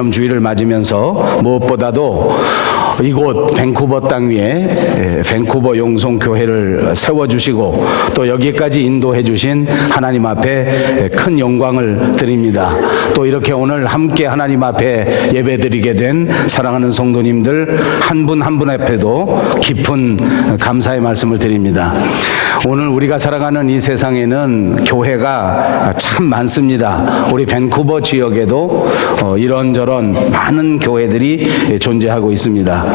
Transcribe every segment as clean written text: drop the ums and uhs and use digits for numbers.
기념주의를 맞으면서 무엇보다도 이곳 밴쿠버 땅 위에 밴쿠버 용성교회를 세워주시고 또 여기까지 인도해 주신 하나님 앞에 큰 영광을 드립니다. 또 이렇게 오늘 함께 하나님 앞에 예배드리게 된 사랑하는 성도님들 한 분 한 분 앞에도 깊은 감사의 말씀을 드립니다. 오늘 우리가 살아가는 이 세상에는 교회가 참 많습니다. 우리 밴쿠버 지역에도 이런저런 많은 교회들이 존재하고 있습니다.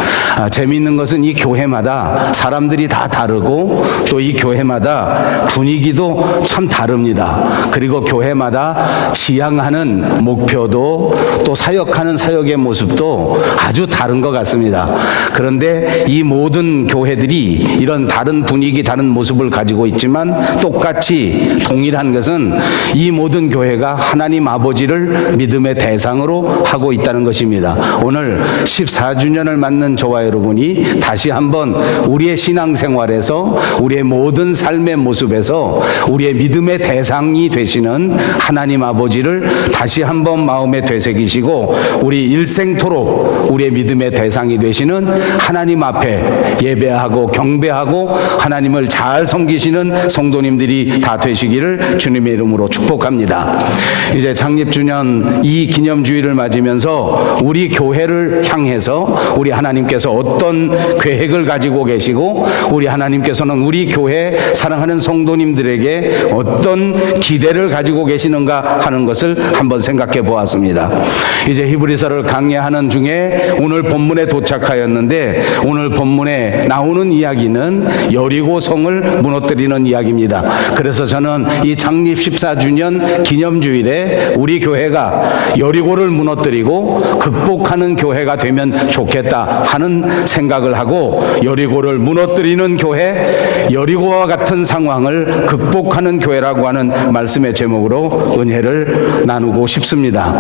재미있는 것은 이 교회마다 사람들이 다 다르고 또 이 교회마다 분위기도 참 다릅니다. 그리고 교회마다 지향하는 목표도 또 사역하는 사역의 모습도 아주 다른 것 같습니다. 그런데 이 모든 교회들이 이런 다른 분위기, 다른 모습을 가지고 있지만 똑같이 동일한 것은 이 모든 교회가 하나님 아버지를 믿음의 대상으로 하고 있다는 것입니다. 오늘 14주년을 맞는 저와 여러분이 다시 한번 우리의 신앙생활에서 우리의 모든 삶의 모습에서 우리의 믿음의 대상이 되시는 하나님 아버지를 다시 한번 마음에 되새기시고 우리 일생토록 우리의 믿음의 대상이 되시는 하나님 앞에 예배하고 경배하고 하나님을 잘 섬기시는 성도님들이 다 되시기를 주님의 이름으로 축복합니다. 이제 창립주년 이 기념주의를 맞으면서 우리 교회를 향해서 우리 하나님께서 어떤 계획을 가지고 계시고 우리 하나님께서는 우리 교회 사랑하는 성도님들에게 어떤 기대를 가지고 계시는가 하는 것을 한번 생각해 보았습니다. 이제 히브리서를 강의하는 중에 오늘 본문에 도착하였는데 오늘 본문에 나오는 이야기는 여리고성을 무너뜨리는 이야기입니다. 그래서 저는 이 창립 14주년 기념주일에 우리 교회가 여리고를 무너뜨리고 극복하는 교회가 되면 좋겠다 하는 생각을 하고 여리고를 무너뜨리는 교회, 여리고와 같은 상황을 극복하는 교회라고 하는 말씀의 제목으로 은혜를 나누고 싶습니다.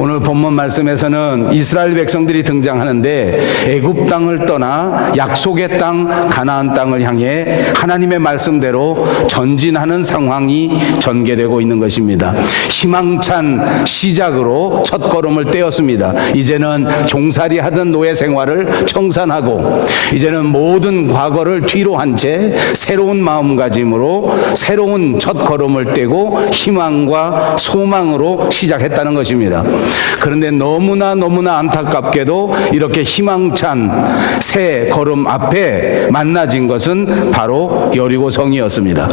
오늘 본문 말씀에서는 이스라엘 백성들이 등장하는데 애굽 땅을 떠나 약속의 땅 가나안 땅을 향해 하나님의 말씀대로 전진하는 상황이 전개되고 있는 것입니다. 희망찬 시작으로 첫걸음을 떼었습니다. 이제는 종살이 하던 노예 생활을 청산하고 이제는 모든 과거를 뒤로 한 채 새로운 마음가짐으로 새로운 첫걸음을 떼고 희망과 소망으로 시작했다는 것입니다. 그런데 너무나 안타깝게도 이렇게 희망찬 새 걸음 앞에 만나진 것은 바로 여리고성이었습니다.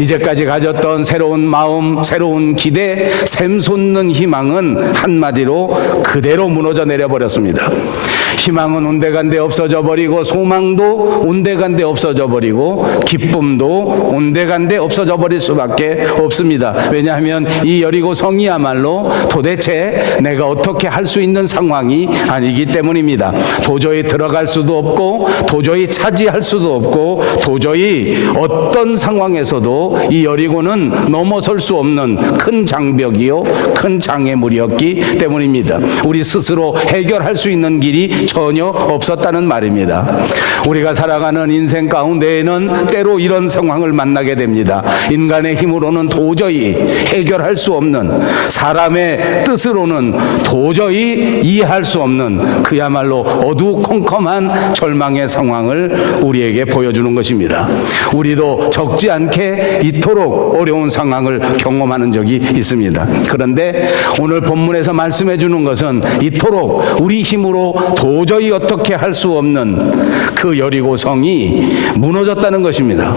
이제까지 가졌던 새로운 마음, 새로운 기대, 샘솟는 희망은 한마디로 그대로 무너져 내려버렸습니다. 희망은 온데간데 없어져 버리고 소망도 온데간데 없어져 버리고 기쁨도 온데간데 없어져 버릴 수밖에 없습니다. 왜냐하면 이 여리고성이야말로 도대체 내가 어떻게 할 수 있는 상황이 아니기 때문입니다. 도저히 들어갈 수도 없고 도저히 차지할 수도 없고 도저히 어떤 상황에서도 이 여리고는 넘어설 수 없는 큰 장벽이요 큰 장애물이었기 때문입니다. 우리 스스로 해결할 수 있는 길이 전혀 없었다는 말입니다. 우리가 살아가는 인생 가운데에는 때로 이런 상황을 만나게 됩니다. 인간의 힘으로는 도저히 해결할 수 없는, 사람의 뜻으로는 도저히 이해할 수 없는 그야말로 어두컴컴한 절망의 상황을 우리에게 보여주는 것입니다. 우리도 적지 않게 이토록 어려운 상황을 경험하는 적이 있습니다. 그런데 오늘 본문에서 말씀해 주는 것은 이토록 우리 힘으로 도저히 어떻게 할 수 없는 그 여리고성이 무너졌다는 것입니다.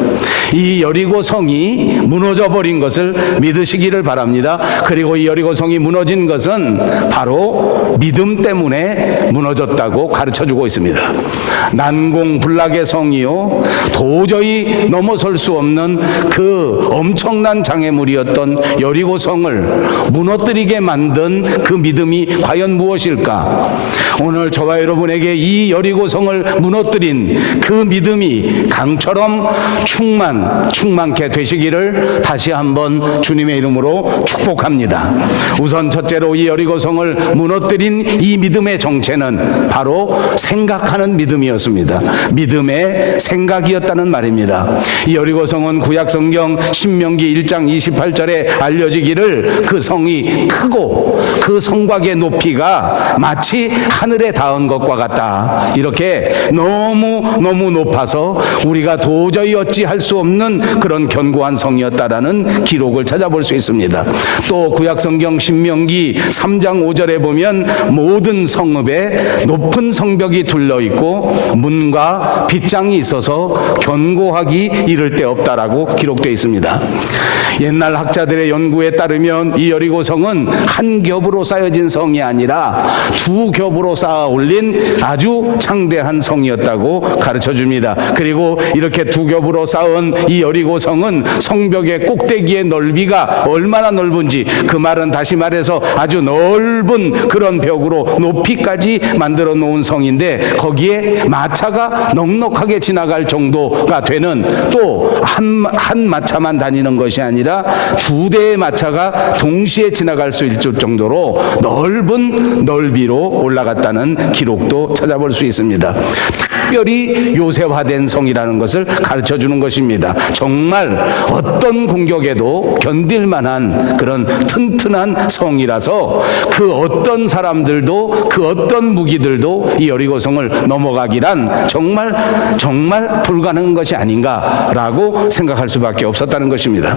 이 여리고성이 무너져 버린 것을 믿으시기를 바랍니다. 그리고 이 여리고성이 무너진 것은 바로 믿음 때문에 무너졌다고 가르쳐주고 있습니다. 난공불락의 성이요 도저히 넘어설 수 없는 그 엄청난 장애물이었던 여리고성을 무너뜨리게 만든 그 믿음이 과연 무엇일까? 오늘 저와 여러분에게 이 여리고성을 무너뜨린 그 믿음이 강처럼 충만케 되시기를 다시 한번 주님의 이름으로 축복합니다. 우선 첫째로 이 여리고성을 무너뜨린 이 믿음의 정체는 바로 생각하는 믿음이었습니다. 믿음의 생각이었다는 말입니다. 이 여리고성은 구약성경 신명기 1장 28절에 알려지기를 그 성이 크고 그 성곽의 높이가 마치 하늘에 닿은 것과 같다. 이렇게 너무 높아서 우리가 도저히 어찌할 수 없는 그런 견고한 성이었다라는 기록을 찾아볼 수 있습니다. 또 구약성경 신명기 3장 5절에 보면 모든 성읍에 높은 성벽이 둘러있고 문과 빗장이 있어서 견고하기 이를 데 없다라고 기록되어 있습니다. 옛날 학자들의 연구에 따르면 이 여리고성은 한 겹으로 쌓여진 성이 아니라 두 겹으로 쌓아 올린 아주 창대한 성이었다고 가르쳐 줍니다. 그리고 이렇게 두 겹으로 쌓은 이 여리고성은 성벽의 꼭대기의 넓이가 얼마나 넓은지, 그 말은 다시 말해서 아주 넓은 그런 벽으로 높이까지 만들어 놓은 성인데, 거기에 마차가 넉넉하게 지나갈 정도가 되는, 또 한 마차만 다니는 것이 아니라 두 대의 마차가 동시에 지나갈 수 있을 정도로 넓은 넓이로 올라갔다는 기록도 찾아볼 수 있습니다. 특별히 요새화된 성이라는 것을 가르쳐 주는 것입니다. 정말 어떤 공격에도 견딜 만한 그런 튼튼한 성이라서 그 어떤 사람들도, 그 어떤 무기들도 이 여리고성을 넘어가기란 정말 불가능한 것이 아닌가라고 생각할 수밖에 없었다는 것입니다.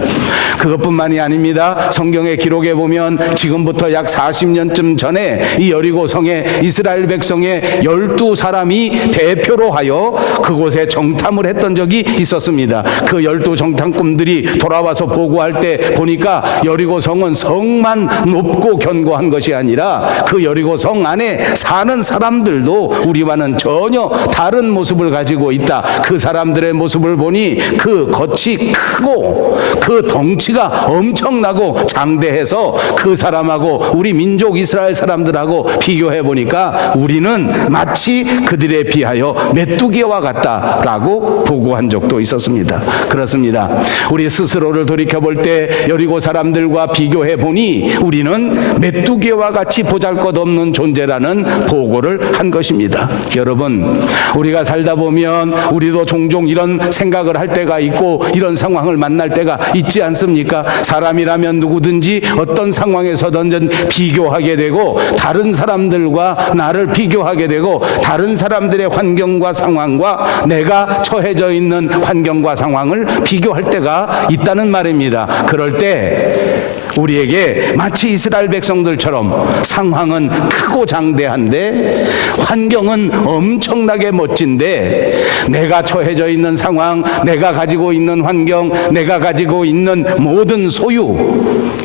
그것뿐만이 아닙니다. 성경의 기록에 보면 지금부터 약 40년쯤 전에 이 여리고성에 이스라엘 백성의 12사람이 대표로 하여 그곳에 정탐을 했던 적이 있었습니다. 그 12 정탐꾼들이 돌아와서 보고할 때 보니까 여리고성은 성만 높고 견고한 것이 아니라 그 여리고성 안에 사는 사람들도 우리와는 전혀 다른 모습을 가지고 있다. 그 사람들의 모습을 보니 그 겉이 크고 그 덩치가 엄청나고 장대해서 그 사람하고 우리 민족 이스라엘 사람들하고 비교해 보니까 우리는 마치 그들에 비하여 메뚜기와 같다라고 보고한 적도 있었습니다. 그렇습니다. 우리 스스로를 돌이켜볼 때 여리고 사람들과 비교해 보니 우리는 메뚜기와 같이 보잘것없는 존재라는 보고를 한 것입니다. 여러분, 우리가 살다 보면 우리도 종종 이런 생각을 할 때가 있고 이런 상황을 만날 때가 있지 않습니까? 사람이라면 누구든지 어떤 상황에서든 비교하게 되고, 다른 사람들과 나를 비교하게 되고, 다른 사람들의 환경과 상황과 내가 처해져 있는 환경과 상황을 비교할 때가 있다는 말입니다. 그럴 때 우리에게 마치 이스라엘 백성들처럼 상황은 크고 장대한데 환경은 엄청나게 멋진데, 내가 처해져 있는 상황, 내가 가지고 있는 환경, 내가 가지고 있는 모든 소유,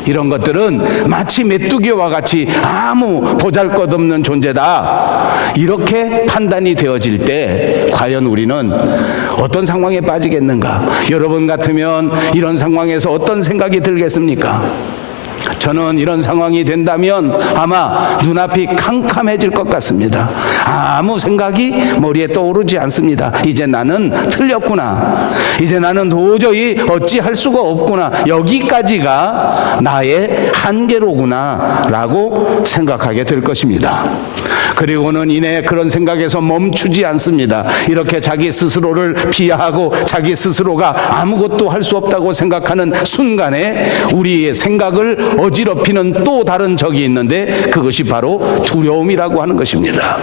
이런 것들은 마치 메뚜기와 같이 아무 보잘것없는 존재다, 이렇게 판단이 되어질 때 과연 우리는 어떤 상황에 빠지겠는가? 여러분 같으면 이런 상황에서 어떤 생각이 들겠습니까? 저는 이런 상황이 된다면 아마 눈앞이 캄캄해질 것 같습니다. 아무 생각이 머리에 떠오르지 않습니다. 이제 나는 틀렸구나. 이제 나는 도저히 어찌할 수가 없구나. 여기까지가 나의 한계로구나 라고 생각하게 될 것입니다. 그리고는 이내 그런 생각에서 멈추지 않습니다. 이렇게 자기 스스로를 비하하고 자기 스스로가 아무것도 할 수 없다고 생각하는 순간에 우리의 생각을 어지럽히는 또 다른 적이 있는데, 그것이 바로 두려움이라고 하는 것입니다.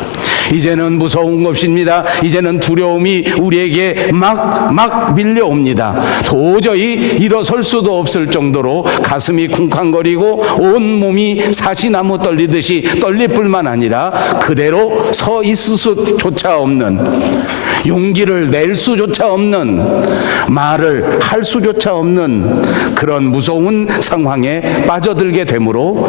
이제는 무서운 것입니다. 이제는 두려움이 우리에게 막 밀려옵니다. 도저히 일어설 수도 없을 정도로 가슴이 쿵쾅거리고 온 몸이 사시나무 떨리듯이 떨릴 뿐만 아니라 그대로 서 있을 수조차 없는, 용기를 낼 수조차 없는, 말을 할 수조차 없는 그런 무서운 상황에 빠져들게 되므로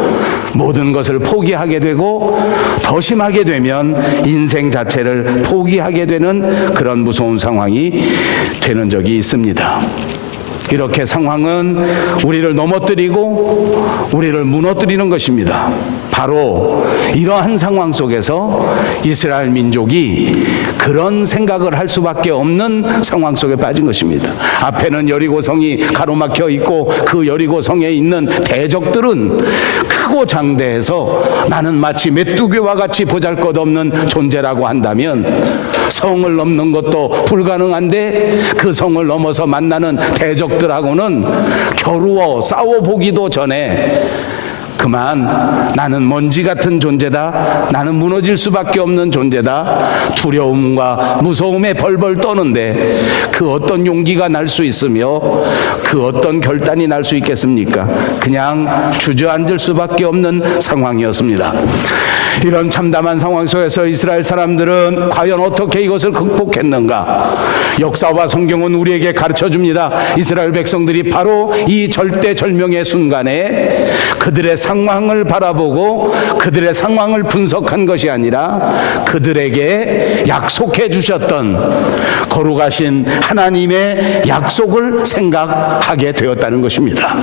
모든 것을 포기하게 되고, 더 심하게 되면 인생 자체를 포기하게 되는 그런 무서운 상황이 되는 적이 있습니다. 이렇게 상황은 우리를 넘어뜨리고 우리를 무너뜨리는 것입니다. 바로 이러한 상황 속에서 이스라엘 민족이 그런 생각을 할 수밖에 없는 상황 속에 빠진 것입니다. 앞에는 여리고성이 가로막혀 있고 그 여리고성에 있는 대적들은 크고 장대해서 나는 마치 메뚜기와 같이 보잘것없는 존재라고 한다면 성을 넘는 것도 불가능한데 그 성을 넘어서 만나는 대적들하고는 겨루어 싸워보기도 전에 그만 나는 먼지 같은 존재다, 나는 무너질 수밖에 없는 존재다, 두려움과 무서움에 벌벌 떠는데 그 어떤 용기가 날 수 있으며 그 어떤 결단이 날 수 있겠습니까? 그냥 주저앉을 수밖에 없는 상황이었습니다. 이런 참담한 상황 속에서 이스라엘 사람들은 과연 어떻게 이것을 극복했는가? 역사와 성경은 우리에게 가르쳐줍니다. 이스라엘 백성들이 바로 이 절대절명의 순간에 그들의 상황을 바라보고 그들의 상황을 분석한 것이 아니라 그들에게 약속해 주셨던 거룩하신 하나님의 약속을 생각하게 되었다는 것입니다.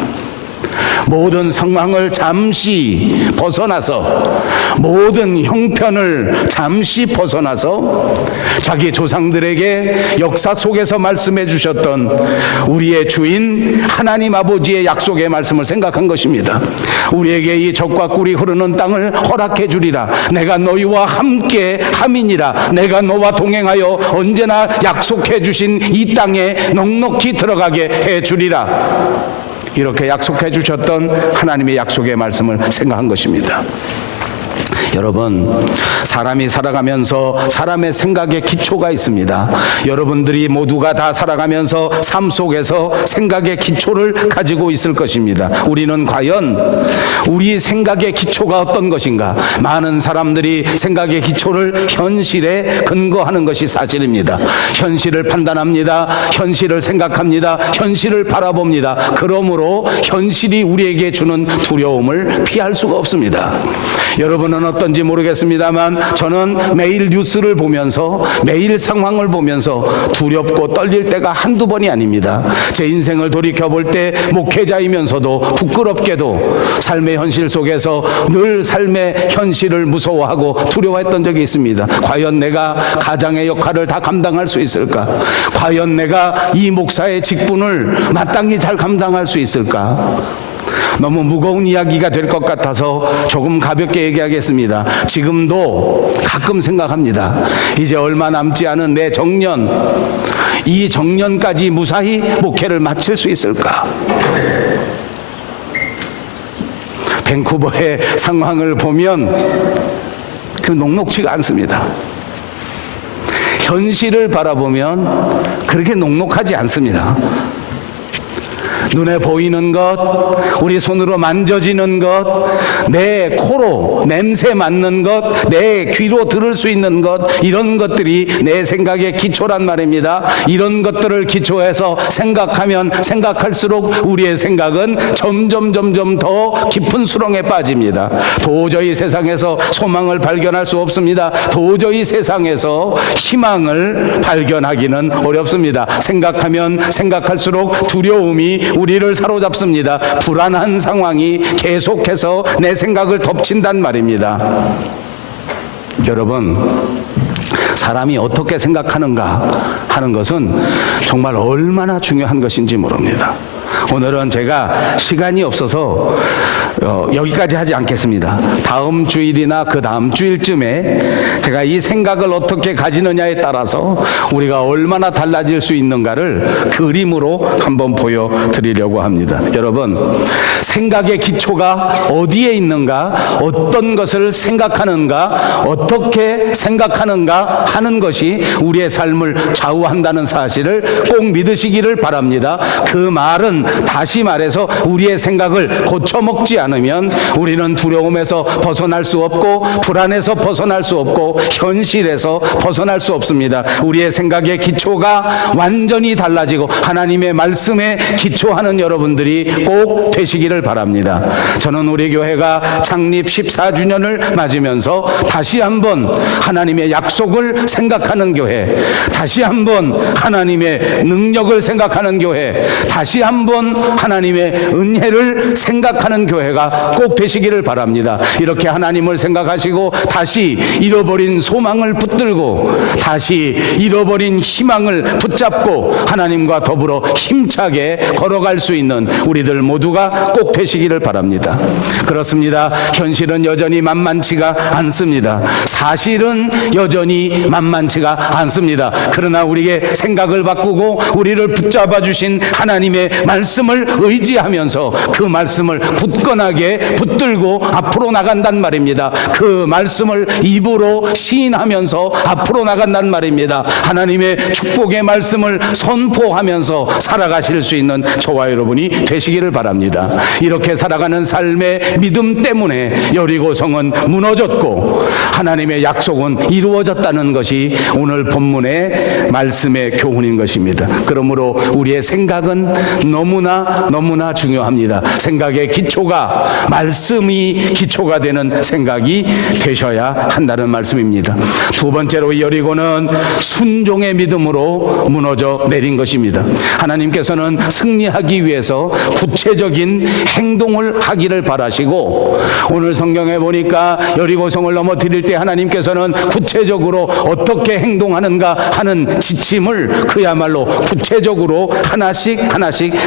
모든 상황을 잠시 벗어나서, 모든 형편을 잠시 벗어나서 자기 조상들에게 역사 속에서 말씀해 주셨던 우리의 주인 하나님 아버지의 약속의 말씀을 생각한 것입니다. 우리에게 이 젖과 꿀이 흐르는 땅을 허락해 주리라. 내가 너희와 함께 함이니라. 내가 너와 동행하여 언제나 약속해 주신 이 땅에 넉넉히 들어가게 해 주리라. 이렇게 약속해 주셨던 하나님의 약속의 말씀을 생각한 것입니다. 여러분, 사람이 살아가면서 사람의 생각에 기초가 있습니다. 여러분들이 모두가 다 살아가면서 삶 속에서 생각의 기초를 가지고 있을 것입니다. 우리는 과연 우리 생각의 기초가 어떤 것인가? 많은 사람들이 생각의 기초를 현실에 근거하는 것이 사실입니다. 현실을 판단합니다. 현실을 생각합니다. 현실을 바라봅니다. 그러므로 현실이 우리에게 주는 두려움을 피할 수가 없습니다. 여러분은 어떤지 모르겠습니다만 저는 매일 뉴스를 보면서, 매일 상황을 보면서 두렵고 떨릴 때가 한두 번이 아닙니다. 제 인생을 돌이켜볼 때 목회자이면서도 부끄럽게도 삶의 현실 속에서 늘 삶의 현실을 무서워하고 두려워했던 적이 있습니다. 과연 내가 가장의 역할을 다 감당할 수 있을까? 과연 내가 이 목사의 직분을 마땅히 잘 감당할 수 있을까? 너무 무거운 이야기가 될 것 같아서 조금 가볍게 얘기하겠습니다. 지금도 가끔 생각합니다. 이제 얼마 남지 않은 내 정년, 이 정년까지 무사히 목회를 마칠 수 있을까? 밴쿠버의 상황을 보면 그 녹록지가 않습니다. 현실을 바라보면 그렇게 녹록하지 않습니다. 눈에 보이는 것, 우리 손으로 만져지는 것, 내 코로 냄새 맡는 것, 내 귀로 들을 수 있는 것, 이런 것들이 내 생각의 기초란 말입니다. 이런 것들을 기초해서 생각하면 생각할수록 우리의 생각은 점점 더 깊은 수렁에 빠집니다. 도저히 세상에서 소망을 발견할 수 없습니다. 도저히 세상에서 희망을 발견하기는 어렵습니다. 생각하면 생각할수록 두려움이 우리를 사로잡습니다. 불안한 상황이 계속해서 내 생각을 덮친단 말입니다. 여러분, 사람이 어떻게 생각하는가 하는 것은 정말 얼마나 중요한 것인지 모릅니다. 오늘은 제가 시간이 없어서 여기까지 하지 않겠습니다. 다음 주일이나 그 다음 주일쯤에 제가 이 생각을 어떻게 가지느냐에 따라서 우리가 얼마나 달라질 수 있는가를 그림으로 한번 보여드리려고 합니다. 여러분, 생각의 기초가 어디에 있는가, 어떤 것을 생각하는가, 어떻게 생각하는가 하는 것이 우리의 삶을 좌우한다는 사실을 꼭 믿으시기를 바랍니다. 그 말은 다시 말해서 우리의 생각을 고쳐먹지 않으면 우리는 두려움에서 벗어날 수 없고, 불안에서 벗어날 수 없고, 않고 현실에서 벗어날 수 없습니다. 우리의 생각의 기초가 완전히 달라지고 하나님의 말씀에 기초하는 여러분들이 꼭 되시기를 바랍니다. 저는 우리 교회가 창립 14주년을 맞으면서 다시 한번 하나님의 약속을 생각하는 교회, 다시 한번 하나님의 능력을 생각하는 교회, 다시 한번 하나님의 은혜를 생각하는 교회가 꼭 되시기를 바랍니다. 이렇게 하나님을 생각하시고 다시 잃어버린 소망을 붙들고 다시 잃어버린 희망을 붙잡고 하나님과 더불어 힘차게 걸어갈 수 있는 우리들 모두가 꼭 되시기를 바랍니다. 그렇습니다. 현실은 여전히 만만치가 않습니다. 사실은 여전히 만만치가 않습니다. 그러나 우리의 생각을 바꾸고 우리를 붙잡아 주신 하나님의 말씀을 의지하면서 그 말씀을 굳건하게 붙들고 앞으로 나간단 말입니다. 그 말씀을 입으로 시인하면서 앞으로 나간단 말입니다. 하나님의 축복의 말씀을 선포하면서 살아가실 수 있는 저와 여러분이 되시기를 바랍니다. 이렇게 살아가는 삶의 믿음 때문에 여리고성은 무너졌고 하나님의 약속은 이루어졌다는 것이 오늘 본문의 말씀의 교훈인 것입니다. 그러므로 우리의 생각은 너무나 중요합니다. 생각의 기초가 말씀이 기초가 되는 생각이 되셔야 한다는 말씀입니다. 두 번째로 여리고는 순종의 믿음으로 무너져 내린 것입니다. 하나님께서는 승리하기 위해서 구체적인 행동을 하기를 바라시고 오늘 성경에 보니까 여리고성을 넘어뜨릴 때 하나님께서는 구체적으로 어떻게 행동하는가 하는 지침을 그야말로 구체적으로 하나씩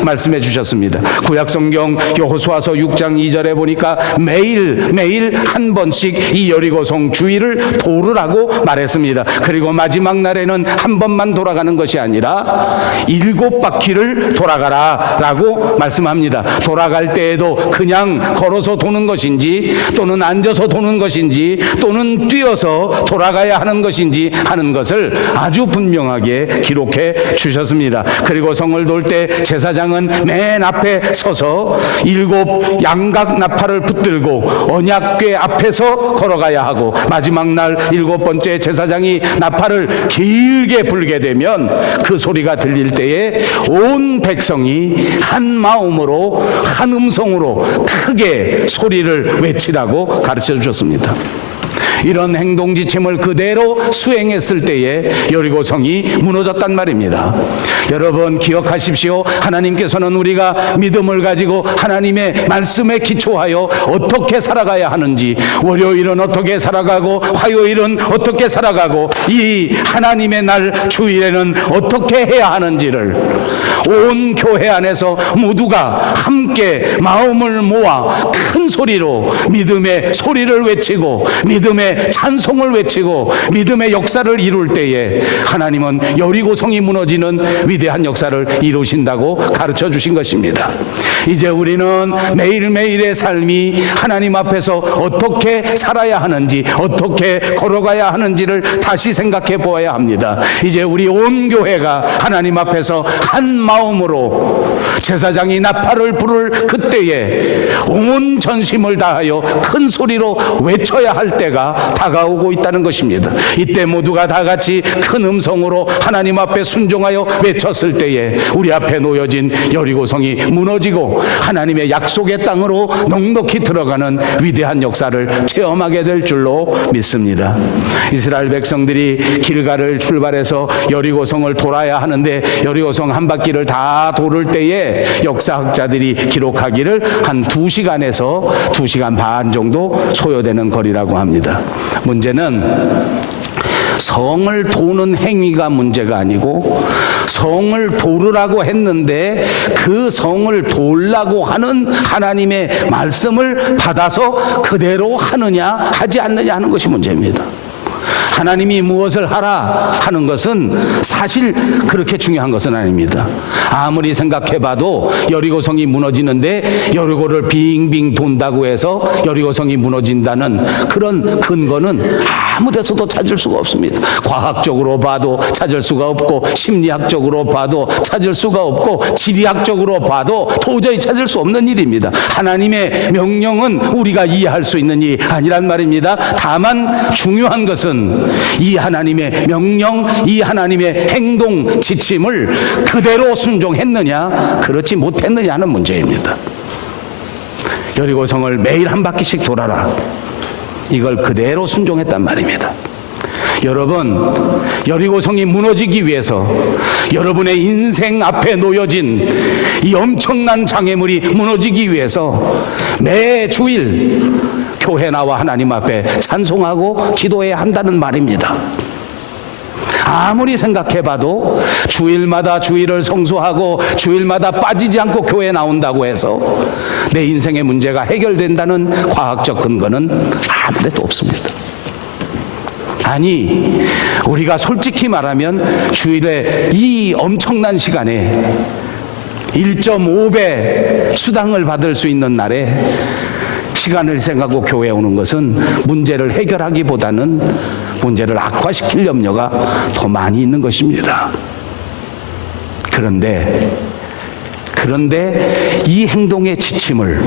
말씀해 주셨습니다. 구약성경 여호수아서 6장 2절에 보니까 매일 한 번씩 이 여리고성 주위를 돌으라고 말했습니다. 그리고 마지막 날에는 한 번만 돌아가는 것이 아니라 7바퀴를 돌아가라 라고 말씀합니다. 돌아갈 때에도 그냥 걸어서 도는 것인지 또는 앉아서 도는 것인지 또는 뛰어서 돌아가야 하는 것인지 하는 것을 아주 분명하게 기록해 주셨습니다. 그리고 성을 돌 때 제사장은 맨 앞에 서서 7 양각 나팔을 붙들고 언약궤 앞에서 걸어가야 하고 마지막 날 7번째 제사장이 나팔을 길게 불게 되면 그 소리가 들릴 때에 온 백성이 한 마음으로 한 음성으로 크게 소리를 외치라고 가르쳐 주셨습니다. 이런 행동 지침을 그대로 수행했을 때에 여리고성이 무너졌단 말입니다. 여러분 기억하십시오. 하나님께서는 우리가 믿음을 가지고 하나님의 말씀에 기초하여 어떻게 살아가야 하는지, 월요일은 어떻게 살아가고 화요일은 어떻게 살아가고 이 하나님의 날 주일에는 어떻게 해야 하는지를 온 교회 안에서 모두가 함께 마음을 모아 큰 소리로 믿음의 소리를 외치고 믿음의 찬송을 외치고 믿음의 역사를 이룰 때에 하나님은 여리고성이 무너지는 위대한 역사를 이루신다고 가르쳐 주신 것입니다. 이제 우리는 매일매일의 삶이 하나님 앞에서 어떻게 살아야 하는지 어떻게 걸어가야 하는지를 다시 생각해 보아야 합니다. 이제 우리 온 교회가 하나님 앞에서 한 마음으로 제사장이 나팔을 부를 그때에 온 전심을 다하여 큰 소리로 외쳐야 할 때가 다가오고 있다는 것입니다. 이때 모두가 다 같이 큰 음성으로 하나님 앞에 순종하여 외쳤을 때에 우리 앞에 놓여진 여리고성이 무너지고 하나님의 약속의 땅으로 넉넉히 들어가는 위대한 역사를 체험하게 될 줄로 믿습니다. 이스라엘 백성들이 길갈을 출발해서 여리고성을 돌아야 하는데 여리고성 한 바퀴를 다 돌을 때에 역사학자들이 기록하기를 한 2시간에서 2시간 반 정도 소요되는 거리라고 합니다. 문제는 성을 도는 행위가 문제가 아니고 성을 도르라고 했는데 그 성을 돌라고 하는 하나님의 말씀을 받아서 그대로 하느냐 하지 않느냐 하는 것이 문제입니다. 하나님이 무엇을 하라 하는 것은 사실 그렇게 중요한 것은 아닙니다. 아무리 생각해봐도 여리고성이 무너지는데 여리고를 빙빙 돈다고 해서 여리고성이 무너진다는 그런 근거는 아무 데서도 찾을 수가 없습니다. 과학적으로 봐도 찾을 수가 없고, 심리학적으로 봐도 찾을 수가 없고, 지리학적으로 봐도 도저히 찾을 수 없는 일입니다. 하나님의 명령은 우리가 이해할 수 있는 일이 아니란 말입니다. 다만 중요한 것은 이 하나님의 명령, 이 하나님의 행동 지침을 그대로 순종했느냐, 그렇지 못했느냐 하는 문제입니다. 여리고성을 매일 한 바퀴씩 돌아라, 이걸 그대로 순종했단 말입니다. 여러분, 여리고성이 무너지기 위해서 여러분의 인생 앞에 놓여진 이 엄청난 장애물이 무너지기 위해서 매 주일 교회 나와 하나님 앞에 찬송하고 기도해야 한다는 말입니다. 아무리 생각해봐도 주일마다 주일을 성수하고 주일마다 빠지지 않고 교회에 나온다고 해서 내 인생의 문제가 해결된다는 과학적 근거는 아무데도 없습니다. 아니, 우리가 솔직히 말하면 주일에 이 엄청난 시간에 1.5배 수당을 받을 수 있는 날에 시간을 생각하고 교회에 오는 것은 문제를 해결하기보다는 문제를 악화시킬 염려가 더 많이 있는 것입니다. 그런데 이 행동의 지침을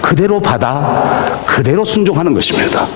그대로 받아 그대로 순종하는 것입니다.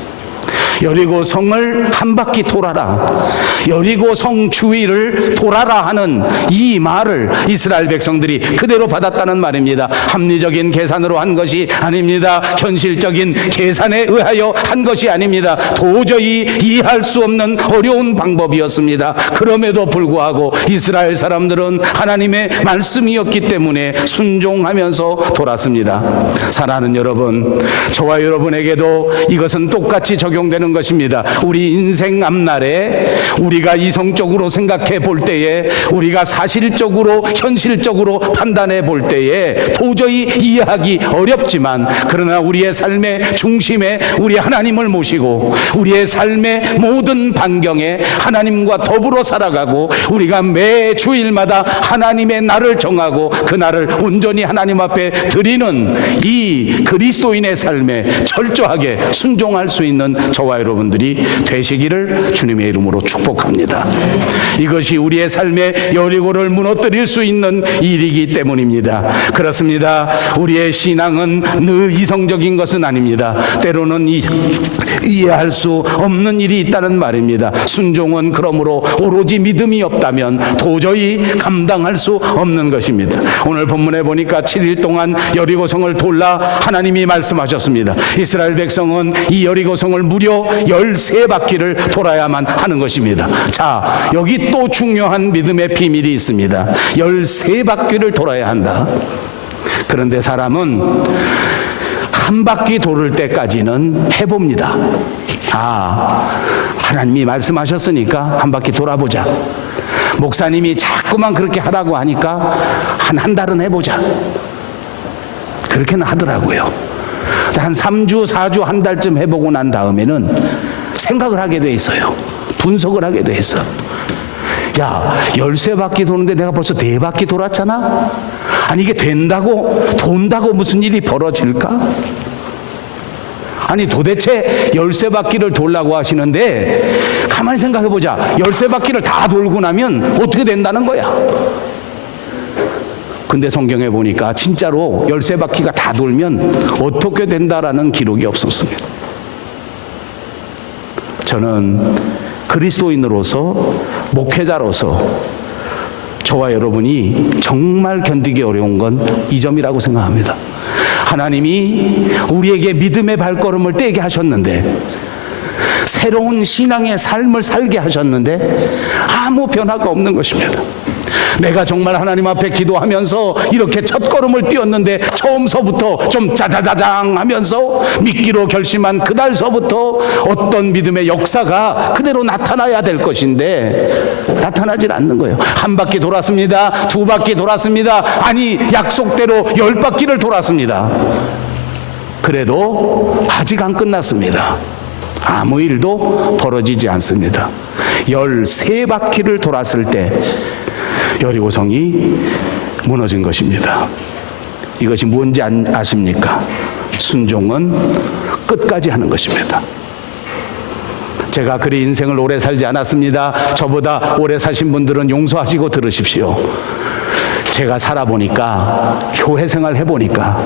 여리고성을 한 바퀴 돌아라, 여리고성 주위를 돌아라 하는 이 말을 이스라엘 백성들이 그대로 받았다는 말입니다. 합리적인 계산으로 한 것이 아닙니다. 현실적인 계산에 의하여 한 것이 아닙니다. 도저히 이해할 수 없는 어려운 방법이었습니다. 그럼에도 불구하고 이스라엘 사람들은 하나님의 말씀이었기 때문에 순종하면서 돌았습니다. 사랑하는 여러분, 저와 여러분에게도 이것은 똑같이 적용되는 것입니다. 우리 인생 앞날에 우리가 이성적으로 생각해 볼 때에, 우리가 사실적으로 현실적으로 판단해 볼 때에 도저히 이해하기 어렵지만, 그러나 우리의 삶의 중심에 우리 하나님을 모시고 우리의 삶의 모든 반경에 하나님과 더불어 살아가고, 우리가 매 주일마다 하나님의 날을 정하고 그 날을 온전히 하나님 앞에 드리는 이 그리스도인의 삶에 철저하게 순종할 수 있는 저와 여러분들이 되시기를 주님의 이름으로 축복합니다. 이것이 우리의 삶의 여리고를 무너뜨릴 수 있는 일이기 때문입니다. 그렇습니다. 우리의 신앙은 늘 이성적인 것은 아닙니다. 때로는 이해할 수 없는 일이 있다는 말입니다. 순종은 그러므로 오로지 믿음이 없다면 도저히 감당할 수 없는 것입니다. 오늘 본문에 보니까 7일 동안 여리고성을 돌라 하나님이 말씀하셨습니다. 이스라엘 백성은 이 여리고성을 무려 13바퀴를 돌아야만 하는 것입니다. 자, 여기 또 중요한 믿음의 비밀이 있습니다. 13바퀴를 돌아야 한다. 그런데 사람은 한 바퀴 돌을 때까지는 해봅니다. 하나님이 말씀하셨으니까 한 바퀴 돌아보자. 목사님이 자꾸만 그렇게 하라고 하니까 한 달은 해보자. 그렇게는 하더라고요. 한 3주, 4주, 한 달쯤 해보고 난 다음에는 생각을 하게 돼 있어요. 분석을 하게 돼 있어. 야, 13바퀴 도는데 내가 벌써 4바퀴 돌았잖아? 아니, 이게 돈다고 무슨 일이 벌어질까? 아니, 도대체 13바퀴를 돌라고 하시는데 가만히 생각해보자. 13바퀴를 다 돌고 나면 어떻게 된다는 거야? 근데 성경에 보니까 진짜로 13바퀴가 다 돌면 어떻게 된다라는 기록이 없었습니다. 저는 그리스도인으로서, 목회자로서 저와 여러분이 정말 견디기 어려운 건 이 점이라고 생각합니다. 하나님이 우리에게 믿음의 발걸음을 떼게 하셨는데, 새로운 신앙의 삶을 살게 하셨는데 아무 변화가 없는 것입니다. 내가 정말 하나님 앞에 기도하면서 이렇게 첫걸음을 띄었는데 처음서부터 좀 짜자자장 하면서 믿기로 결심한 그날서부터 어떤 믿음의 역사가 그대로 나타나야 될 것인데 나타나질 않는 거예요. 한 바퀴 돌았습니다. 2바퀴 돌았습니다. 아니, 약속대로 10바퀴를 돌았습니다. 그래도 아직 안 끝났습니다. 아무 일도 벌어지지 않습니다. 13바퀴를 돌았을 때 여리고성이 무너진 것입니다. 이것이 뭔지 아십니까? 순종은 끝까지 하는 것입니다. 제가 그리 인생을 오래 살지 않았습니다. 저보다 오래 사신 분들은 용서하시고 들으십시오. 제가 살아보니까, 교회 생활 해보니까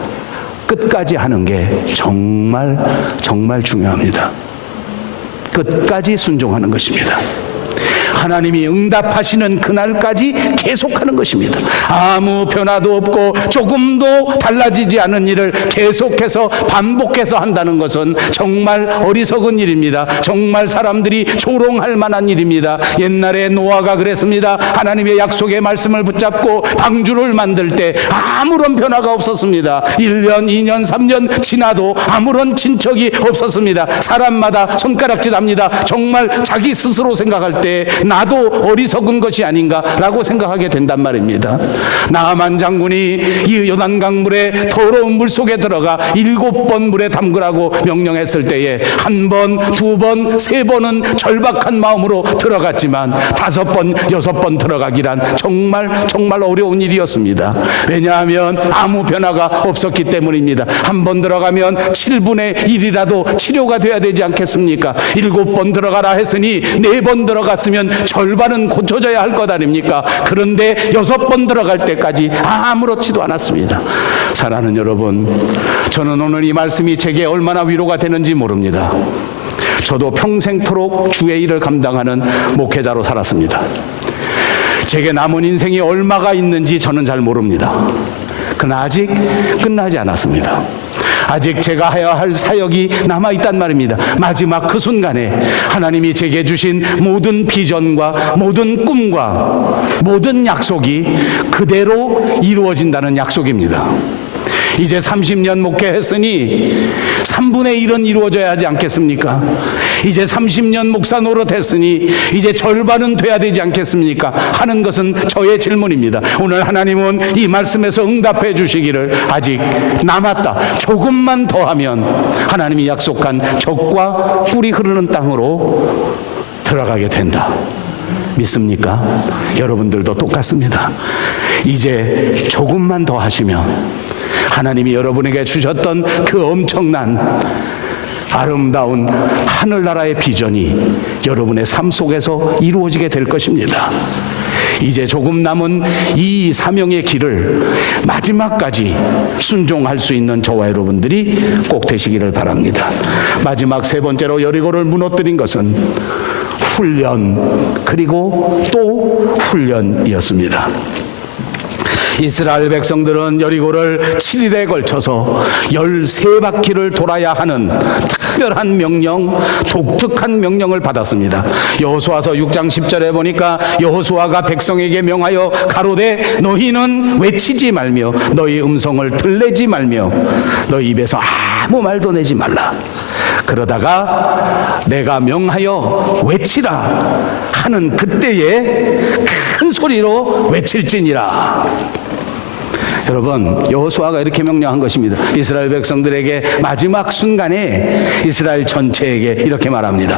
끝까지 하는 게 정말 중요합니다. 끝까지 순종하는 것입니다. 하나님이 응답하시는 그날까지 계속하는 것입니다. 아무 변화도 없고 조금도 달라지지 않은 일을 계속해서 반복해서 한다는 것은 정말 어리석은 일입니다. 정말 사람들이 조롱할 만한 일입니다. 옛날에 노아가 그랬습니다. 하나님의 약속의 말씀을 붙잡고 방주를 만들 때 아무런 변화가 없었습니다. 1년, 2년, 3년 지나도 아무런 진척이 없었습니다. 사람마다 손가락질합니다. 정말 자기 스스로 생각할 때 나도 어리석은 것이 아닌가라고 생각하게 된단 말입니다. 나아만 장군이 이 요단강물에 더러운 물 속에 들어가 7번 물에 담그라고 명령했을 때에 1번, 2번, 3번은 절박한 마음으로 들어갔지만 5번, 6번 들어가기란 정말 어려운 일이었습니다. 왜냐하면 아무 변화가 없었기 때문입니다. 1번 들어가면 7분의 1이라도 치료가 돼야 되지 않겠습니까? 7번 들어가라 했으니 4번 들어갔으면 절반은 고쳐져야 할 것 아닙니까? 그런데 6번 들어갈 때까지 아무렇지도 않았습니다. 사랑하는 여러분, 저는 오늘 이 말씀이 제게 얼마나 위로가 되는지 모릅니다. 저도 평생토록 주의 일을 감당하는 목회자로 살았습니다. 제게 남은 인생이 얼마가 있는지 저는 잘 모릅니다. 그러나 아직 끝나지 않았습니다. 아직 제가 해야 할 사역이 남아있단 말입니다. 마지막 그 순간에 하나님이 제게 주신 모든 비전과 모든 꿈과 모든 약속이 그대로 이루어진다는 약속입니다. 이제 30년 목회했으니 3분의 1은 이루어져야 하지 않겠습니까? 이제 30년 목사 노릇했으니 이제 절반은 돼야 되지 않겠습니까? 하는 것은 저의 질문입니다. 오늘 하나님은 이 말씀에서 응답해 주시기를 아직 남았다, 조금만 더 하면 하나님이 약속한 젖과 꿀이 흐르는 땅으로 들어가게 된다. 믿습니까? 여러분들도 똑같습니다. 이제 조금만 더 하시면 하나님이 여러분에게 주셨던 그 엄청난 아름다운 하늘나라의 비전이 여러분의 삶 속에서 이루어지게 될 것입니다. 이제 조금 남은 이 사명의 길을 마지막까지 순종할 수 있는 저와 여러분들이 꼭 되시기를 바랍니다. 마지막 3번째로 여리고를 무너뜨린 것은 훈련, 그리고 또 훈련이었습니다. 이스라엘 백성들은 여리고를 7일에 걸쳐서 13바퀴를 돌아야 하는 특별한 명령, 독특한 명령을 받았습니다. 여호수아서 6장 10절에 보니까 여호수아가 백성에게 명하여 가로되 너희는 외치지 말며 너희 음성을 들내지 말며 너희 입에서 아무 말도 내지 말라. 그러다가 내가 명하여 외치라 하는 그때에 큰 소리로 외칠지니라. 여러분, 여호수아가 이렇게 명령한 것입니다. 이스라엘 백성들에게 마지막 순간에 이스라엘 전체에게 이렇게 말합니다.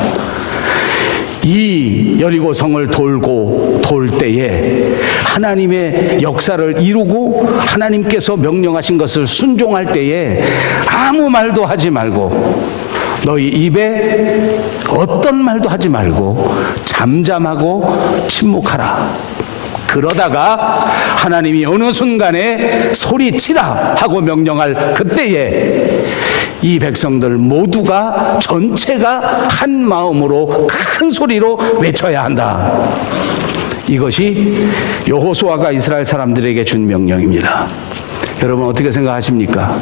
이 여리고성을 돌 때에 하나님의 역사를 이루고 하나님께서 명령하신 것을 순종할 때에 아무 말도 하지 말고 너희 입에 어떤 말도 하지 말고 잠잠하고 침묵하라. 그러다가 하나님이 어느 순간에 소리치라 하고 명령할 그때에 이 백성들 모두가 전체가 한 마음으로 큰 소리로 외쳐야 한다. 이것이 여호수아가 이스라엘 사람들에게 준 명령입니다. 여러분 어떻게 생각하십니까?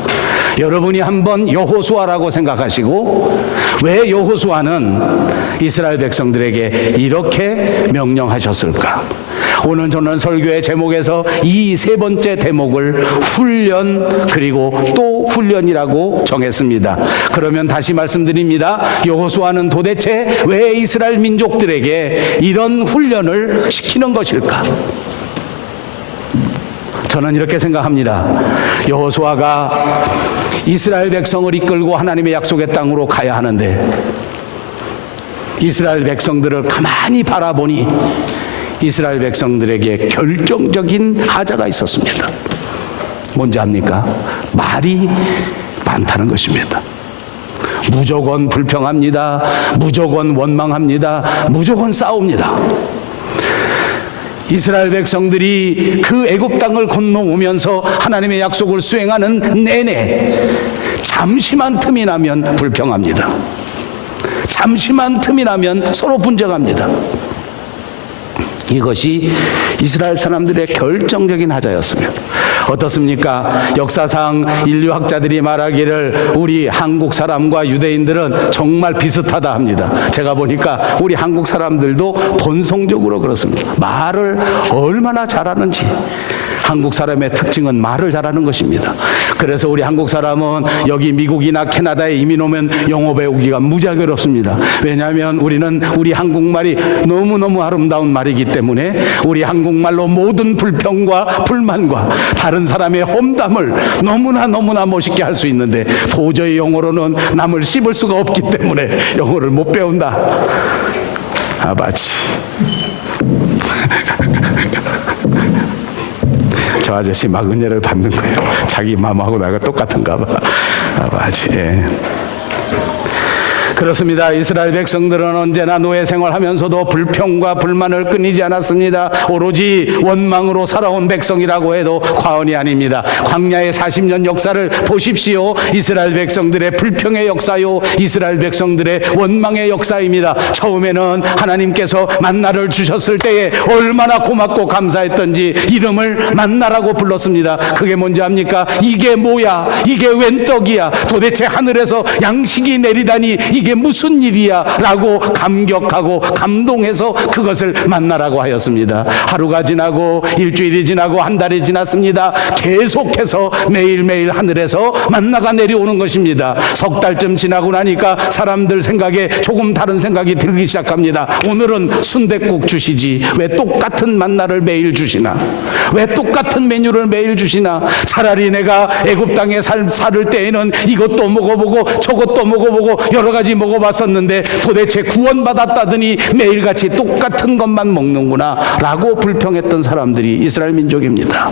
여러분이 한번 여호수아라고 생각하시고 왜 여호수아는 이스라엘 백성들에게 이렇게 명령하셨을까? 오늘 저는 설교의 제목에서 이 3번째 대목을 훈련, 그리고 또 훈련이라고 정했습니다. 그러면 다시 말씀드립니다. 여호수아는 도대체 왜 이스라엘 민족들에게 이런 훈련을 시키는 것일까? 저는 이렇게 생각합니다. 여호수아가 이스라엘 백성을 이끌고 하나님의 약속의 땅으로 가야 하는데 이스라엘 백성들을 가만히 바라보니 이스라엘 백성들에게 결정적인 하자가 있었습니다. 뭔지 압니까? 말이 많다는 것입니다. 무조건 불평합니다. 무조건 원망합니다. 무조건 싸웁니다. 이스라엘 백성들이 그 애굽 땅을 건너오면서 하나님의 약속을 수행하는 내내 잠시만 틈이 나면 불평합니다. 잠시만 틈이 나면 서로 분쟁합니다. 이것이 이스라엘 사람들의 결정적인 하자였습니다. 어떻습니까? 역사상 인류학자들이 말하기를 우리 한국 사람과 유대인들은 정말 비슷하다 합니다. 제가 보니까 우리 한국 사람들도 본성적으로 그렇습니다. 말을 얼마나 잘하는지. 한국 사람의 특징은 말을 잘하는 것입니다. 그래서 우리 한국 사람은 여기 미국이나 캐나다에 이민 오면 영어 배우기가 무지하게 어렵습니다. 왜냐하면 우리는 우리 한국말이 너무너무 아름다운 말이기 때문에 우리 한국말로 모든 불평과 불만과 다른 사람의 험담을 너무나 멋있게 할 수 있는데 도저히 영어로는 남을 씹을 수가 없기 때문에 영어를 못 배운다. 아바지. 저 아저씨 막 은혜를 받는 거예요. 자기 마음하고 나가 똑같은가 봐. 아바지. 예. 그렇습니다. 이스라엘 백성들은 언제나 노예 생활하면서도 불평과 불만을 끊이지 않았습니다. 오로지 원망으로 살아온 백성이라고 해도 과언이 아닙니다. 광야의 40년 역사를 보십시오. 이스라엘 백성들의 불평의 역사요, 이스라엘 백성들의 원망의 역사입니다. 처음에는 하나님께서 만나를 주셨을 때에 얼마나 고맙고 감사했던지 이름을 만나라고 불렀습니다. 그게 뭔지 압니까? 이게 뭐야? 이게 웬 떡이야? 도대체 하늘에서 양식이 내리다니 이게 무슨 일이야? 라고 감격하고 감동해서 그것을 만나라고 하였습니다. 하루가 지나고 일주일이 지나고 한 달이 지났습니다. 계속해서 매일매일 하늘에서 만나가 내려오는 것입니다. 석 달쯤 지나고 나니까 사람들 생각에 조금 다른 생각이 들기 시작합니다. 오늘은 순댓국 주시지 왜 똑같은 만나를 매일 주시나? 왜 똑같은 메뉴를 매일 주시나? 차라리 내가 애굽 땅에 살을 때에는 이것도 먹어보고 저것도 먹어보고 여러 가지 먹어봤었는데 도대체 구원받았다더니 매일같이 똑같은 것만 먹는구나 라고 불평했던 사람들이 이스라엘 민족입니다.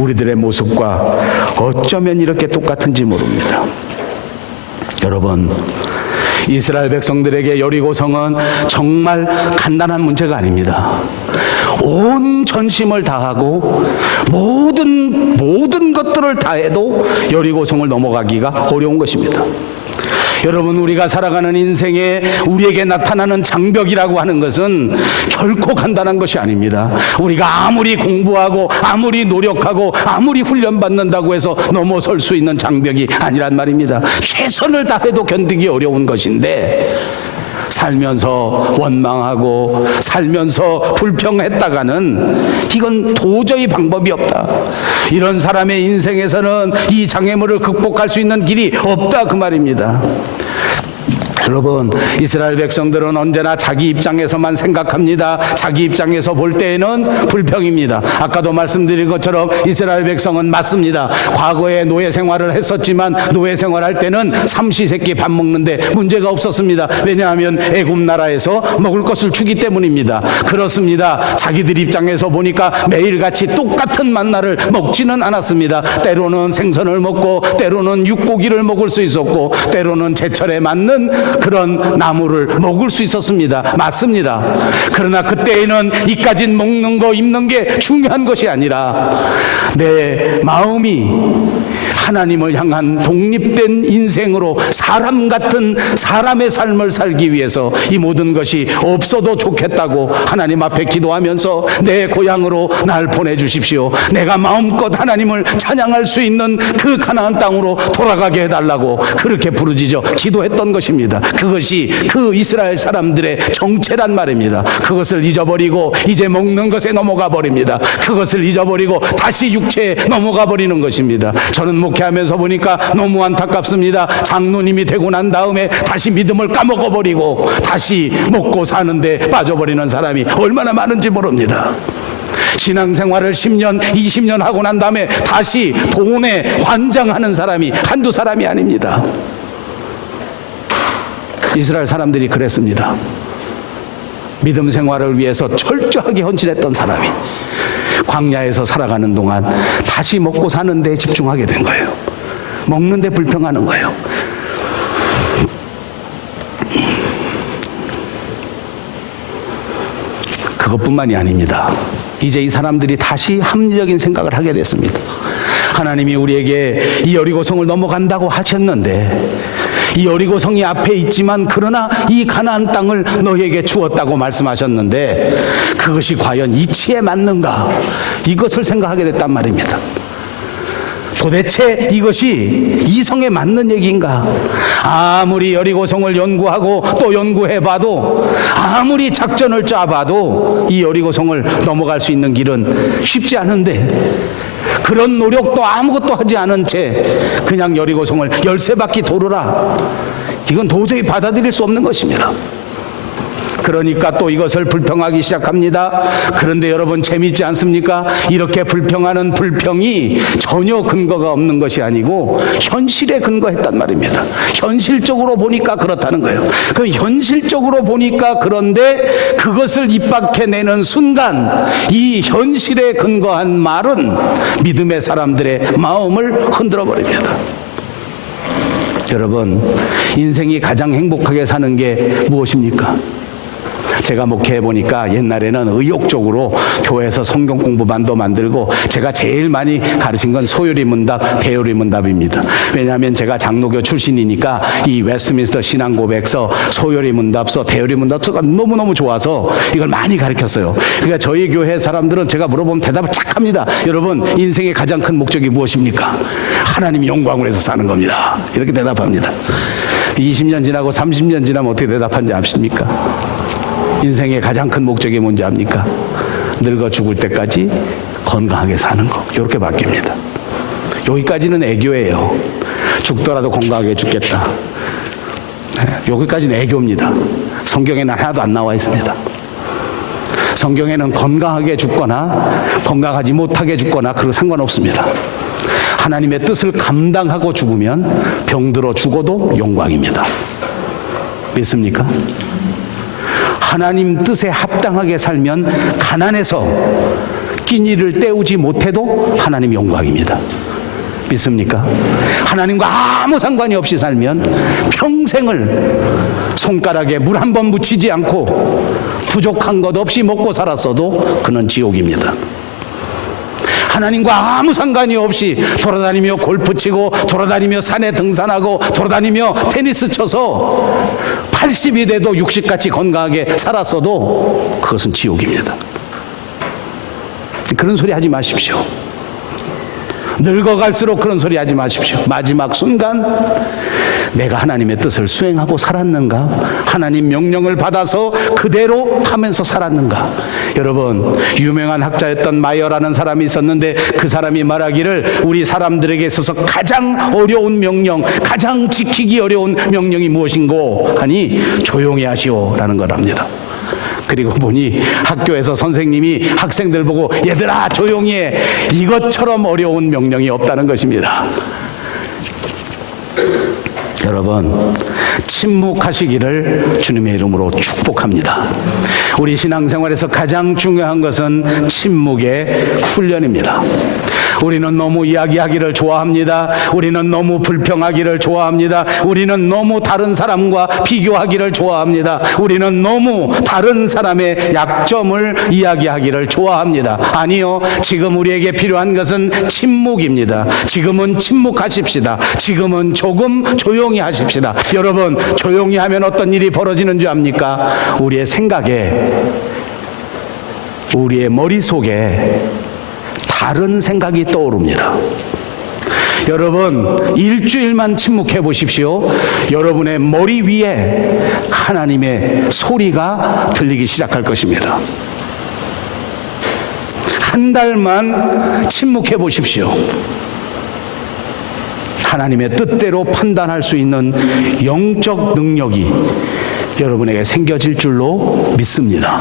우리들의 모습과 어쩌면 이렇게 똑같은지 모릅니다. 여러분, 이스라엘 백성들에게 여리고성은 정말 간단한 문제가 아닙니다. 온 전심을 다하고 모든 것들을 다해도 여리고성을 넘어가기가 어려운 것입니다. 여러분, 우리가 살아가는 인생에 우리에게 나타나는 장벽이라고 하는 것은 결코 간단한 것이 아닙니다. 우리가 아무리 공부하고 아무리 노력하고 아무리 훈련받는다고 해서 넘어설 수 있는 장벽이 아니란 말입니다. 최선을 다해도 견디기 어려운 것인데 살면서 원망하고 살면서 불평했다가는 이건 도저히 방법이 없다. 이런 사람의 인생에서는 이 장애물을 극복할 수 있는 길이 없다 그 말입니다. 여러분, 이스라엘 백성들은 언제나 자기 입장에서만 생각합니다. 자기 입장에서 볼 때에는 불평입니다. 아까도 말씀드린 것처럼 이스라엘 백성은 맞습니다. 과거에 노예 생활을 했었지만 노예 생활할 때는 삼시세끼 밥 먹는데 문제가 없었습니다. 왜냐하면 애굽 나라에서 먹을 것을 주기 때문입니다. 그렇습니다. 자기들 입장에서 보니까 매일같이 똑같은 만나를 먹지는 않았습니다. 때로는 생선을 먹고 때로는 육고기를 먹을 수 있었고 때로는 제철에 맞는 그런 나무를 먹을 수 있었습니다. 맞습니다. 그러나 그때에는 이까진 먹는 거 입는 게 중요한 것이 아니라 내 마음이 하나님을 향한 독립된 인생으로 사람 같은 사람의 삶을 살기 위해서 이 모든 것이 없어도 좋겠다고 하나님 앞에 기도하면서 내 고향으로 날 보내주십시오. 내가 마음껏 하나님을 찬양할 수 있는 그 가나안 땅으로 돌아가게 해달라고 그렇게 부르짖어 기도했던 것입니다. 그것이 그 이스라엘 사람들의 정체란 말입니다. 그것을 잊어버리고 이제 먹는 것에 넘어가 버립니다. 그것을 잊어버리고 다시 육체에 넘어가 버리는 것입니다. 저는 목회하면서 보니까 너무 안타깝습니다. 장로님이 되고 난 다음에 다시 믿음을 까먹어 버리고 다시 먹고 사는데 빠져버리는 사람이 얼마나 많은지 모릅니다. 신앙생활을 10년, 20년 하고 난 다음에 다시 돈에 환장하는 사람이 한두 사람이 아닙니다. 이스라엘 사람들이 그랬습니다. 믿음 생활을 위해서 철저하게 헌신했던 사람이 광야에서 살아가는 동안 다시 먹고 사는 데 집중하게 된 거예요. 먹는데 불평하는 거예요. 그것뿐만이 아닙니다. 이제 이 사람들이 다시 합리적인 생각을 하게 됐습니다. 하나님이 우리에게 이 여리고성을 넘어간다고 하셨는데 이 여리고성이 앞에 있지만 그러나 이 가나안 땅을 너희에게 주었다고 말씀하셨는데 그것이 과연 이치에 맞는가? 이것을 생각하게 됐단 말입니다. 도대체 이것이 이성에 맞는 얘기인가? 아무리 여리고성을 연구하고 또 연구해봐도 아무리 작전을 짜봐도 이 여리고성을 넘어갈 수 있는 길은 쉽지 않은데 그런 노력도 아무것도 하지 않은 채 그냥 여리고성을 13바퀴 돌으라. 이건 도저히 받아들일 수 없는 것입니다. 그러니까 또 이것을 불평하기 시작합니다. 그런데 여러분 재미있지 않습니까? 이렇게 불평하는 불평이 전혀 근거가 없는 것이 아니고 현실에 근거했단 말입니다. 현실적으로 보니까 그렇다는 거예요. 그 현실적으로 보니까 그런데 그것을 입 밖에 내는 순간 이 현실에 근거한 말은 믿음의 사람들의 마음을 흔들어 버립니다. 여러분, 인생이 가장 행복하게 사는 게 무엇입니까? 제가 목회해 보니까 옛날에는 의욕적으로 교회에서 성경 공부반도 만들고 제가 제일 많이 가르친 건 소요리 문답, 대요리 문답입니다. 왜냐하면 제가 장로교 출신이니까 이 웨스트민스터 신앙 고백서, 소요리 문답서, 대요리 문답서가 너무너무 좋아서 이걸 많이 가르쳤어요. 그러니까 저희 교회 사람들은 제가 물어보면 대답을 착 합니다. 여러분, 인생의 가장 큰 목적이 무엇입니까? 하나님 영광을 위해서 사는 겁니다. 이렇게 대답합니다. 20년 지나고 30년 지나면 어떻게 대답하는지 아십니까? 인생의 가장 큰 목적이 뭔지 압니까? 늙어 죽을 때까지 건강하게 사는 거. 이렇게 바뀝니다. 여기까지는 애교예요. 죽더라도 건강하게 죽겠다. 여기까지는 애교입니다. 성경에는 하나도 안 나와 있습니다. 성경에는 건강하게 죽거나 건강하지 못하게 죽거나 그런 상관없습니다. 하나님의 뜻을 감당하고 죽으면 병들어 죽어도 영광입니다. 믿습니까? 하나님 뜻에 합당하게 살면 가난해서 끼니를 때우지 못해도 하나님 영광입니다. 믿습니까? 하나님과 아무 상관이 없이 살면 평생을 손가락에 물 한 번 묻히지 않고 부족한 것 없이 먹고 살았어도 그는 지옥입니다. 하나님과 아무 상관이 없이 돌아다니며 골프 치고 돌아다니며 산에 등산하고 돌아다니며 테니스 쳐서 80이 돼도 60같이 건강하게 살았어도 그것은 지옥입니다. 그런 소리 하지 마십시오. 늙어갈수록 그런 소리 하지 마십시오. 마지막 순간 내가 하나님의 뜻을 수행하고 살았는가? 하나님 명령을 받아서 그대로 하면서 살았는가? 여러분, 유명한 학자였던 마이어라는 사람이 있었는데 그 사람이 말하기를 우리 사람들에게 있어서 가장 어려운 명령, 가장 지키기 어려운 명령이 무엇인고 하니 조용히 하시오라는 거랍니다. 그리고 보니 학교에서 선생님이 학생들 보고 얘들아 조용히 해, 이것처럼 어려운 명령이 없다는 것입니다. 여러분, 침묵하시기를 주님의 이름으로 축복합니다. 우리 신앙생활에서 가장 중요한 것은 침묵의 훈련입니다. 우리는 너무 이야기하기를 좋아합니다. 우리는 너무 불평하기를 좋아합니다. 우리는 너무 다른 사람과 비교하기를 좋아합니다. 우리는 너무 다른 사람의 약점을 이야기하기를 좋아합니다. 아니요, 지금 우리에게 필요한 것은 침묵입니다. 지금은 침묵하십시다. 지금은 조금 조용히 하십시다. 여러분, 조용히 하면 어떤 일이 벌어지는 줄 압니까? 우리의 생각에, 우리의 머릿속에 다른 생각이 떠오릅니다. 여러분, 일주일만 침묵해 보십시오. 여러분의 머리 위에 하나님의 소리가 들리기 시작할 것입니다. 한 달만 침묵해 보십시오. 하나님의 뜻대로 판단할 수 있는 영적 능력이 여러분에게 생겨질 줄로 믿습니다.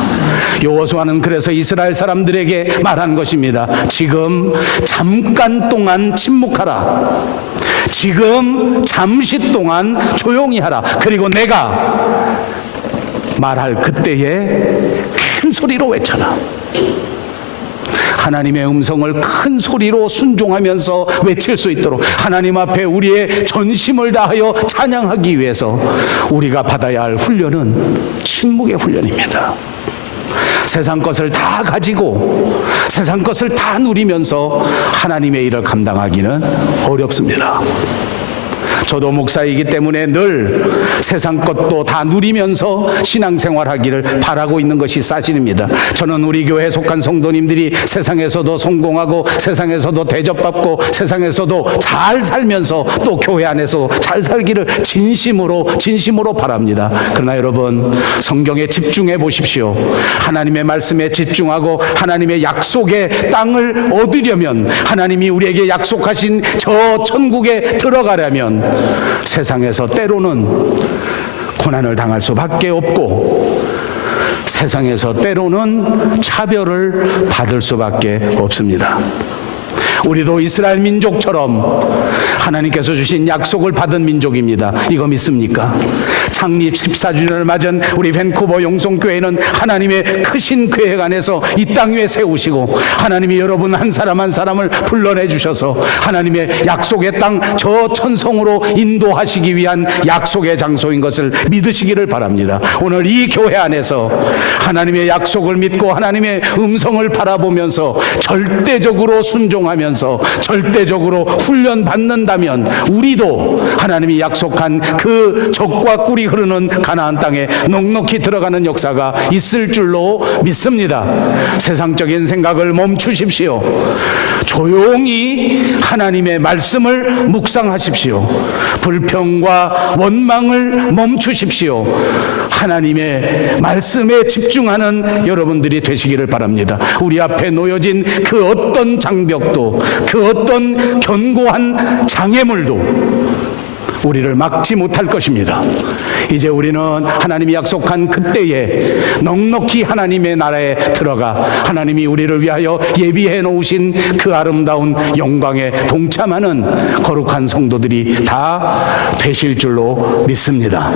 여호수아는 그래서 이스라엘 사람들에게 말한 것입니다. 지금 잠깐 동안 침묵하라. 지금 잠시 동안 조용히 하라. 그리고 내가 말할 그때에 큰 소리로 외쳐라. 하나님의 음성을 큰 소리로 순종하면서 외칠 수 있도록 하나님 앞에 우리의 전심을 다하여 찬양하기 위해서 우리가 받아야 할 훈련은 침묵의 훈련입니다. 세상 것을 다 가지고 세상 것을 다 누리면서 하나님의 일을 감당하기는 어렵습니다. 저도 목사이기 때문에 늘 세상 것도 다 누리면서 신앙생활하기를 바라고 있는 것이 사실입니다. 저는 우리 교회에 속한 성도님들이 세상에서도 성공하고 세상에서도 대접받고 세상에서도 잘 살면서 또 교회 안에서 잘 살기를 진심으로 바랍니다. 그러나 여러분, 성경에 집중해 보십시오. 하나님의 말씀에 집중하고 하나님의 약속의 땅을 얻으려면, 하나님이 우리에게 약속하신 저 천국에 들어가려면 세상에서 때로는 고난을 당할 수밖에 없고 세상에서 때로는 차별을 받을 수밖에 없습니다. 우리도 이스라엘 민족처럼 하나님께서 주신 약속을 받은 민족입니다. 이거 믿습니까? 창립 14주년을 맞은 우리 밴쿠버 용성교회는 하나님의 크신 계획 안에서 이 땅 위에 세우시고 하나님이 여러분 한 사람 한 사람을 불러내 주셔서 하나님의 약속의 땅 저 천성으로 인도하시기 위한 약속의 장소인 것을 믿으시기를 바랍니다. 오늘 이 교회 안에서 하나님의 약속을 믿고 하나님의 음성을 바라보면서 절대적으로 순종하면서 절대적으로 훈련받는다면 우리도 하나님이 약속한 그 젖과 꿀이 흐르는 가나안 땅에 넉넉히 들어가는 역사가 있을 줄로 믿습니다. 세상적인 생각을 멈추십시오. 조용히 하나님의 말씀을 묵상하십시오. 불평과 원망을 멈추십시오. 하나님의 말씀에 집중하는 여러분들이 되시기를 바랍니다. 우리 앞에 놓여진 그 어떤 장벽도 그 어떤 견고한 장애물도 우리를 막지 못할 것입니다. 이제 우리는 하나님이 약속한 그때에 넉넉히 하나님의 나라에 들어가 하나님이 우리를 위하여 예비해 놓으신 그 아름다운 영광에 동참하는 거룩한 성도들이 다 되실 줄로 믿습니다.